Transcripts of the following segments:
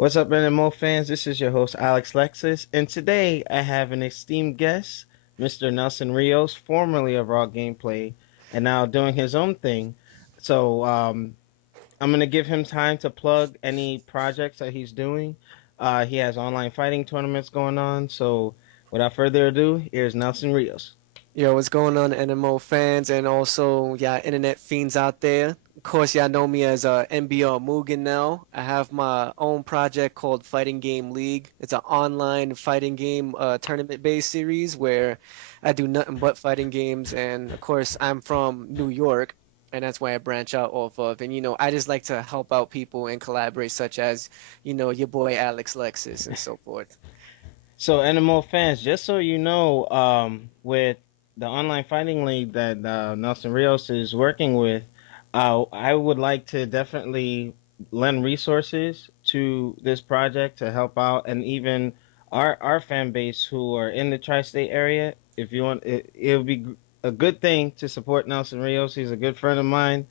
What's up, nMo fans? This is your host, Alexlexus, and today I have an esteemed guest, Mr. Nelson Rios, formerly of Raw Gameplay, and now doing his own thing. So I'm going to give him time to plug any projects that he's doing. He has online fighting tournaments going on, so without further ado, here's Nelson Rios. Yo, what's going on, nMo fans, and also, yeah, internet fiends out there. Of course, y'all know me as NBL Mugen now. I have my own project called Fighting Game League. It's an online fighting game tournament-based series where I do nothing but fighting games. And of course, I'm from New York, and that's why I branch out off of. And I just like to help out people and collaborate, such as, your boy Alexlexus and so forth. So, NMO fans, just so you know, with the online fighting league that Nelson Rios is working with, I would like to definitely lend resources to this project to help out, and even our fan base who are in the tri-state area. If you want, it would be a good thing to support Nelson Rios. He's a good friend of mine.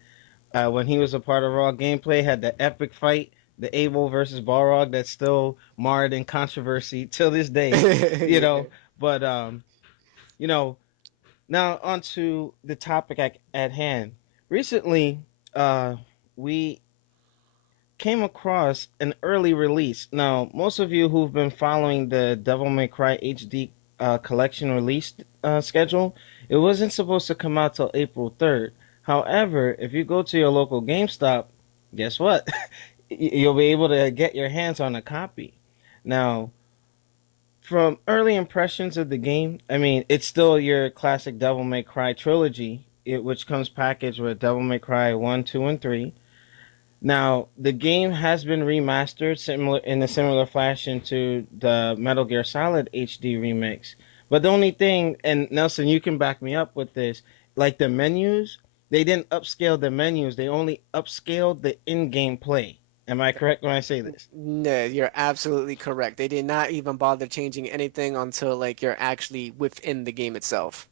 When he was a part of Raw Gameplay, had the epic fight, the Abel versus Balrog, that's still marred in controversy till this day. You Yeah. know, but you know, now onto the topic at hand. Recently, we came across an early release. Now, most of you who've been following the Devil May Cry HD collection release schedule, it wasn't supposed to come out till April 3rd. However, if you go to your local GameStop, guess what? You'll be able to get your hands on a copy. Now, from early impressions of the game, I mean, it's still your classic Devil May Cry trilogy, which comes packaged with Devil May Cry 1, 2, and 3. Now, the game has been remastered similar in a similar fashion to the Metal Gear Solid HD remix. But the only thing, and Nelson, you can back me up with this, like the menus, they didn't upscale the menus. They only upscaled the in-game play. Am I correct when I say this? No, you're absolutely correct. They did not even bother changing anything until like you're actually within the game itself.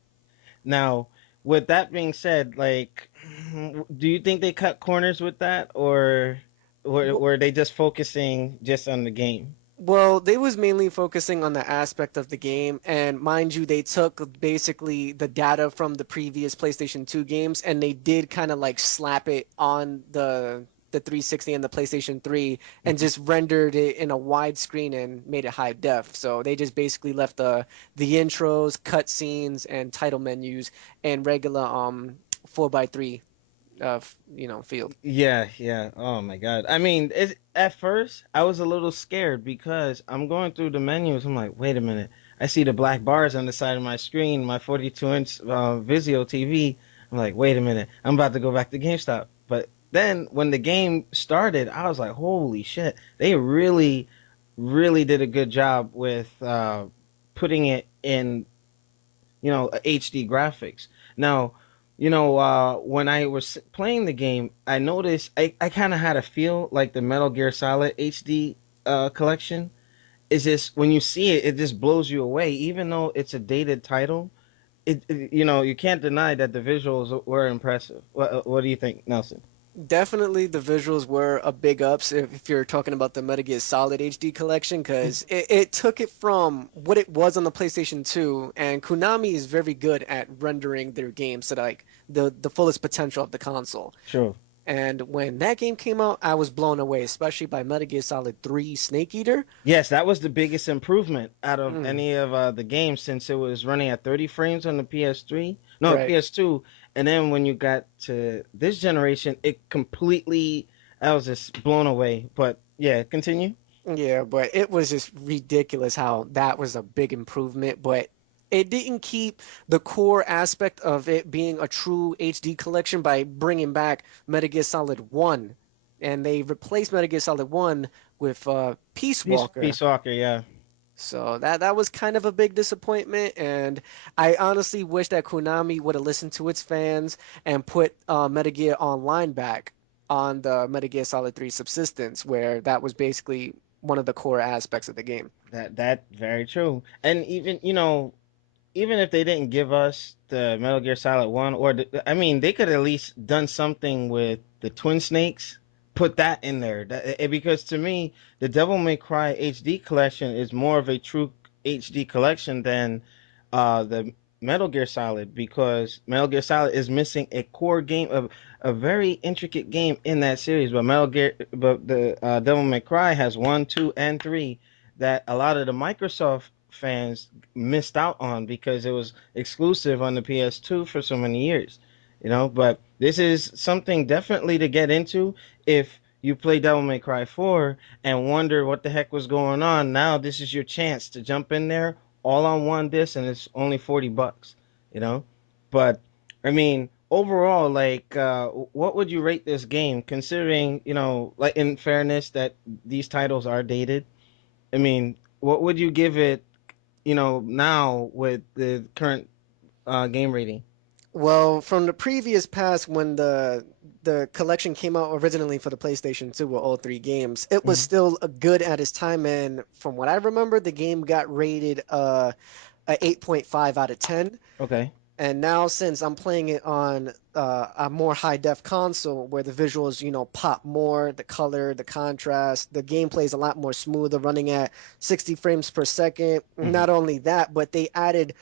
Now, with that being said, like, do you think they cut corners with that, or Well, were they just focusing just on the game? well, they was mainly focusing on the aspect of the game, and mind you, they took basically the data from the previous PlayStation 2 games, and they did kind of like slap it on the 360 and the PlayStation 3, and just rendered it in a widescreen and made it high def. So they just basically left the intros, cutscenes, and title menus and regular 4 by 3 field. Yeah, yeah. Oh my God. I mean, at first I was a little scared because I'm going through the menus. I'm like, wait a minute. I see the black bars on the side of my screen, my 42-inch Vizio TV. I'm like, wait a minute. I'm about to go back to GameStop. But then when the game started, I was like, holy shit. They really, really did a good job with putting it in HD graphics. Now, when I was playing the game, I noticed I kind of had a feel like the Metal Gear Solid HD collection. Is just when you see it, it just blows you away. Even though it's a dated title, you can't deny that the visuals were impressive. What do you think, Nelson? Definitely, the visuals were a big ups if you're talking about the Metal Gear Solid HD collection, because it took it from what it was on the PlayStation 2, and Konami is very good at rendering their games to like the fullest potential of the console. Sure. And when that game came out, I was blown away, especially by Metal Gear Solid 3 Snake Eater. Yes, that was the biggest improvement out of Mm, any of the games since it was running at 30 frames on the PS3. No, right. PS2. And then when you got to this generation, it completely, I was just blown away. But yeah, continue. Yeah, but it was just ridiculous how that was a big improvement, but it didn't keep the core aspect of it being a true HD collection by bringing back Metal Gear Solid 1. And they replaced Metal Gear Solid 1 with Peace Walker. Peace Walker, yeah. So that was kind of a big disappointment, and I honestly wish that Konami would have listened to its fans and put Metal Gear Online back on the Metal Gear Solid 3 Subsistence, where that was basically one of the core aspects of the game. That very true. And even if they didn't give us the Metal Gear Solid 1, I mean, they could at least done something with the Twin Snakes put that in there. Because to me, the Devil May Cry HD collection is more of a true HD collection than the Metal Gear Solid, because Metal Gear Solid is missing a core game of a very intricate game in that series. But the Devil May Cry has one, two, and three that a lot of the Microsoft fans missed out on because it was exclusive on the PS2 for so many years. But this is something definitely to get into if you play Devil May Cry 4 and wonder what the heck was going on. Now this is your chance to jump in there all on one disc, and it's only $40, you know? But I mean, overall, like what would you rate this game, considering, like, in fairness that these titles are dated? I mean, what would you give it, now with the current game rating? Well, from the previous past, when the collection came out originally for the PlayStation 2 with all three games, it was Hmm. still a good at its time, and from what I remember, the game got rated a 8.5 out of 10. Okay. And now, since I'm playing it on a more high def console where the visuals, pop more, the color, the contrast, the gameplay is a lot more smoother, running at 60 frames per second. Hmm. Not only that, but they added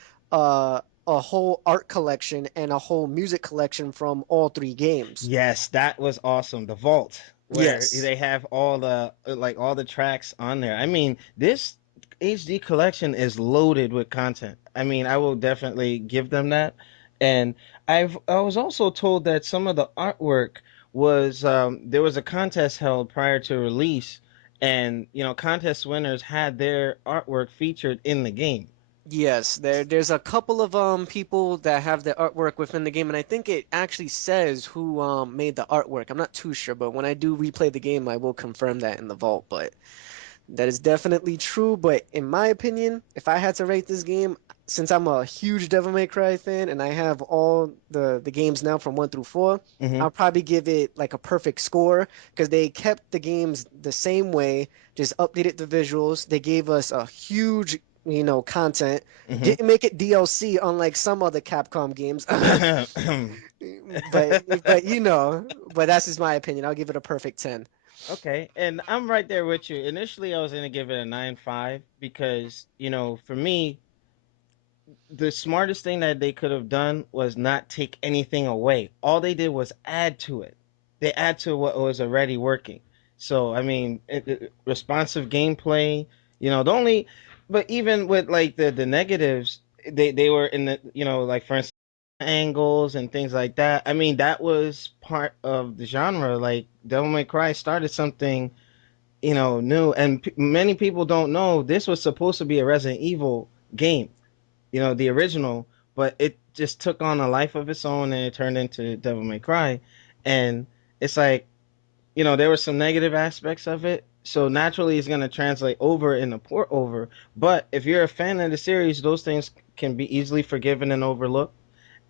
a whole art collection and a whole music collection from all three games. Yes, that was awesome. The vault, where Yes. they have all the tracks on there. I mean, this HD collection is loaded with content. I mean, I will definitely give them that. And I was also told that some of the artwork was there was a contest held prior to release, and contest winners had their artwork featured in the game. Yes, there's a couple of people that have the artwork within the game, and I think it actually says who made the artwork. I'm not too sure, but when I do replay the game, I will confirm that in the vault. But that is definitely true, but in my opinion, if I had to rate this game, since I'm a huge Devil May Cry fan and I have all the games now from 1 through 4, Hmm. I'll probably give it like a perfect score because they kept the games the same way, just updated the visuals. They gave us a huge, content. Hmm. Didn't make it DLC unlike some other Capcom games. But that's just my opinion. I'll give it a perfect 10. Okay, and I'm right there with you. Initially, I was gonna give it a 9.5 because, for me, the smartest thing that they could have done was not take anything away. All they did was add to it. They add to what was already working. So, I mean, responsive gameplay, the only, but even with like the negatives, they were in the, like, for instance, angles and things like that. I mean, that was part of the genre. Like, Devil May Cry started something, new, and many people don't know this was supposed to be a Resident Evil game, the original, but it just took on a life of its own and it turned into Devil May Cry. And it's like, there were some negative aspects of it. So naturally, it's going to translate over in the port over. But if you're a fan of the series, those things can be easily forgiven and overlooked.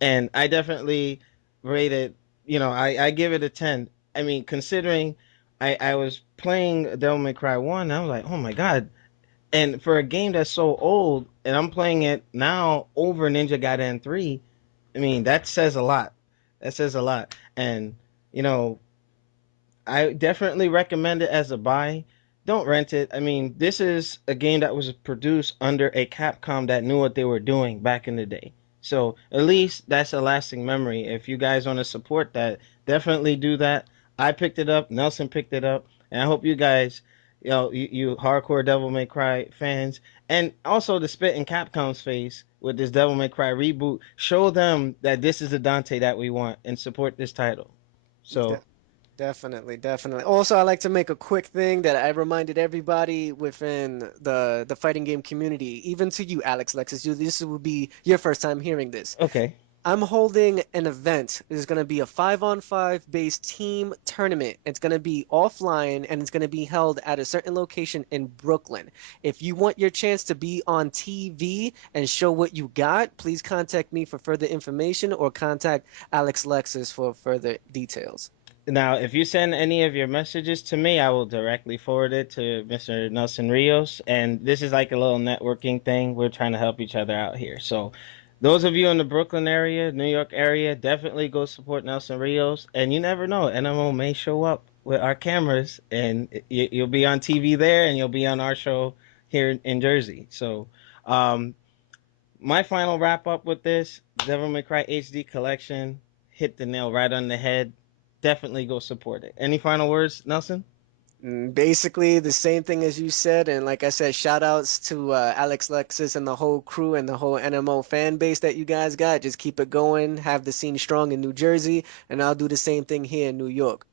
And I definitely rate it, I give it a 10. I mean, considering I was playing Devil May Cry 1, I was like, oh my God, and for a game that's so old, and I'm playing it now over Ninja Gaiden 3, I mean, that says a lot. That says a lot. And, you know, I definitely recommend it as a buy. Don't rent it. I mean, this is a game that was produced under a Capcom that knew what they were doing back in the day. So at least that's a lasting memory. If you guys want to support that, definitely do that. I picked it up. Nelson picked it up, and I hope you guys, you hardcore Devil May Cry fans, and also the spit in Capcom's face with this Devil May Cry reboot, show them that this is the Dante that we want, and support this title. De- So Definitely, definitely. Also, I like to make a quick thing that I reminded everybody within the fighting game community, even to you, Alexlexus. This will be your first time hearing this. okay. I'm holding an event. It's going to be a 5-on-5 based team tournament. It's going to be offline and it's going to be held at a certain location in Brooklyn. If you want your chance to be on TV and show what you got, please contact me for further information or contact Alex Lexus for further details. Now, if you send any of your messages to me, I will directly forward it to Mr. Nelson Rios. And this is like a little networking thing. We're trying to help each other out here. So, those of you in the Brooklyn area, New York area, definitely go support Nelson Rios. And you never know, NMO may show up. with our cameras, and you'll be on TV there, and you'll be on our show here in Jersey. So, um, my final wrap up with this Devil May Cry HD collection hit the nail right on the head. Definitely go support it. Any final words, Nelson? Basically, the same thing as you said, and like I said, shout outs to Alexlexus and the whole crew and the whole nMo fan base that you guys got. Just keep it going, have the scene strong in New Jersey, and I'll do the same thing here in New York.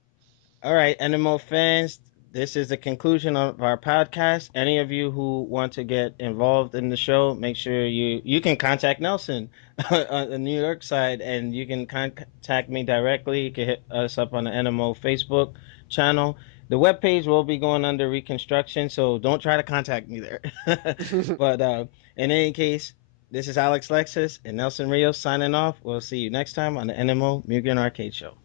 All right, NMO fans, this is the conclusion of our podcast. Any of you who want to get involved in the show, make sure you can contact Nelson on the New York side, and you can contact me directly. You can hit us up on the NMO Facebook channel. The webpage will be going under reconstruction, so don't try to contact me there. But in any case, this is Alex Lexus and Nelson Rios signing off. We'll see you next time on the NMO Mugen Arcade Show.